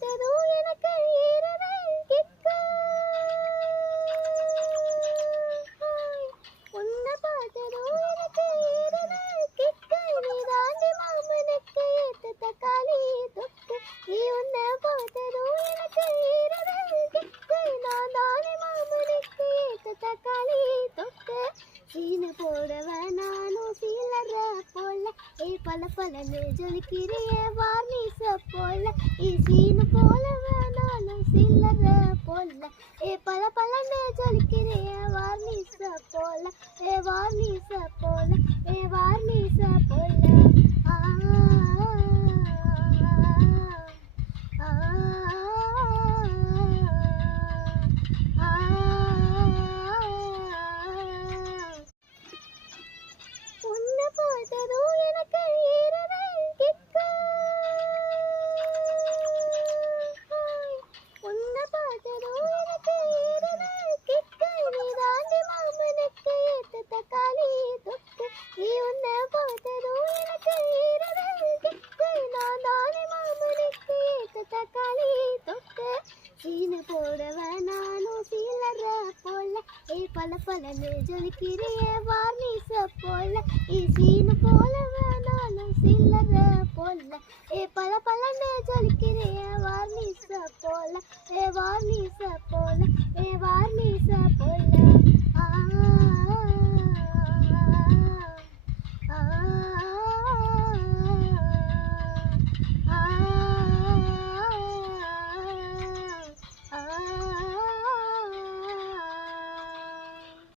பார்த்ததும் எனக்கு ஏறுது கிக்கு. உன்னை பார்த்ததும் எனக்கு ஏறுது கிக்கு. நீ தாண்டி மாமனுக்கு ஏத்து தக்காளி தொக்கு. நீ உன்னை பார்த்ததும் எனக்கு ஏறுது கிக்கு. நான் தாண்டி மாமனுக்கு ஏத்து தக்காளி தொக்கு. சீனு போடவ நானும் சீலற போல ஏ பல பலன்னு ஜொலிக்கிறிய வார்னிச போல. ஏ சீனு போலவ நானும் சீலற போல ஏ பல பலன்னு ஜொலிக்கிறிய வார்னிச போல. ஏ வார்னிச போல ஏ வார்னிச போல. ஆ ஆ உன்னை பார்த்ததும் எனக்கு ஏறுது கிக்கு. உன்னை பார்த்ததும் எனக்கு ஏறுது கிக்கு. நீ தாண்டி மாமனுக்கு ஏத்து தக்காளி தொக்கு. நீ உன்னை பார்த்ததும் எனக்கு ஏறுது கிக்கு. நான் தாண்டி மாமனுக்கு ஏத்து தக்காளி தொக்கு. சீனு போடவ நானும் சீலற போல ஏ பல பலன்னு ஜொலிக்கிறிய வார்னிச போல. ஏ சீனு போலவ நானும் சீலற போல ஏ